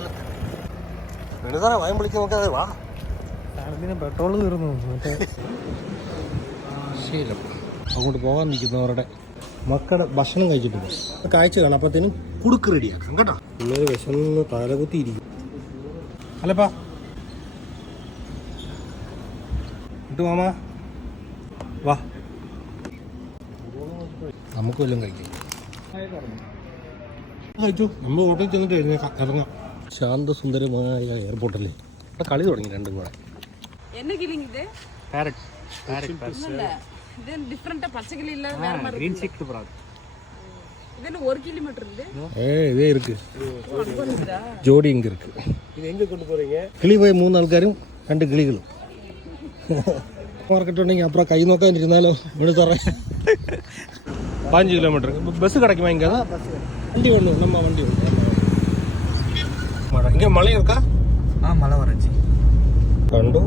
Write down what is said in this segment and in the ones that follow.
വെയിലത്ത് വെളുതാ വായം വിളിക്കാൻ നോക്കാതെ വാ. പെട്രോൾ തീർന്നു ശീലം അങ്ങോട്ട് പോകാൻ നിൽക്കുന്നവരുടെ മക്കളുടെ ഭക്ഷണം കഴിച്ചിട്ട് പോകും. കാഴ്ച കാണാം. അപ്പത്തേനും കുടുക്ക് റെഡിയാക്കാം കേട്ടോ. പിള്ളേർ വിശന്ന് തലകുത്തിയിരിക്കും അല്ലപ്പാ. ഇട്ട് മാമാ വാ, നമുക്ക് വല്ലതും കഴിക്കാം. കഴിച്ചു. നമ്മൾ ഹോട്ടലിൽ ചെന്നിട്ട് ഇറങ്ങാം. ശാന്തസുന്ദരമായ എയർപോർട്ടല്ലേ. ഇവിടെ കളി തുടങ്ങി രണ്ടും കൂടെ. இதே இருக்கு ஜோடி இங்க இருக்கு. இது எங்க கொண்டு போறீங்க? கிளி போய் 3 ആൾക്കാരും 2 കിളികളും മാർക്കറ്റ് ഉണ്ടെങ്കിൽ അപ്പുറം കൈ നോക്കാതിരുന്നാലോ. ഇവിടെ സാറേ 15 കിലോമീറ്റർ ബസ് கிடைக்குமா இங்க? வண்டி ஒன்று நம்ம வண்டி ஒன்று மழை இங்கே மழை இருக்கா? മഴ വരച്ച് കണ്ടു.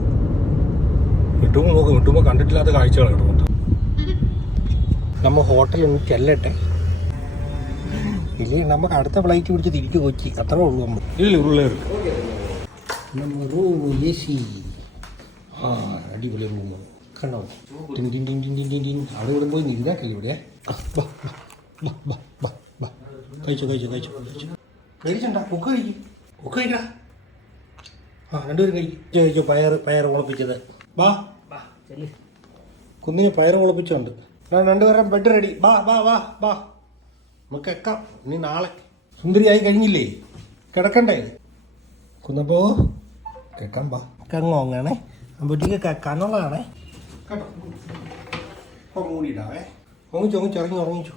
വിട്ടുമ്പോൾ കണ്ടിട്ടില്ലാത്ത കാഴ്ചകൾ കിട്ടുന്നുണ്ട്. നമ്മൾ ഹോട്ടലിൽ ഒന്ന് ചെല്ലട്ടെ, ഇല്ലെങ്കിൽ നമുക്ക് അടുത്ത ഫ്ലൈറ്റ് പിടിച്ച് തിരിച്ചു കൊച്ചി. അത്രേ ഉള്ളൂ. നമ്മൾ ഇതിൽ ഉള്ളേ നമ്മൾ റൂം എ സി. ആ അടിപൊളി റൂം കണ്ടോ. അവിടെ ഇവിടെ പോയി നിന്നാക്കല്ലേ ഇവിടെ. കഴിച്ചോ കഴിച്ചണ്ട. ഒക്കെ കഴിക്കടാ. ആ രണ്ടുപേരും കഴിച്ചോ. പയർ മുളപ്പിച്ചത്. വാ കുന്നിന് പയർ മുളപ്പിച്ചുണ്ട്. രണ്ടുപേരും ബെഡ് റെഡി. വാ നമുക്ക് എക്കാം. ഇനി നാളെ സുന്ദരിയായി കഴിഞ്ഞില്ലേ, കിടക്കണ്ടേ കുന്നപ്പോ? കേൾക്കാൻ വാ. കങ്ങോങ്ങാണേ അമ്പൂറ്റിക്ക് കേൾക്കാനുള്ളതാണേ കേട്ടോ. അപ്പോൾ മൂടിയിടാവേ. ഒങ്ങിച്ചു ഉറങ്ങിച്ചു.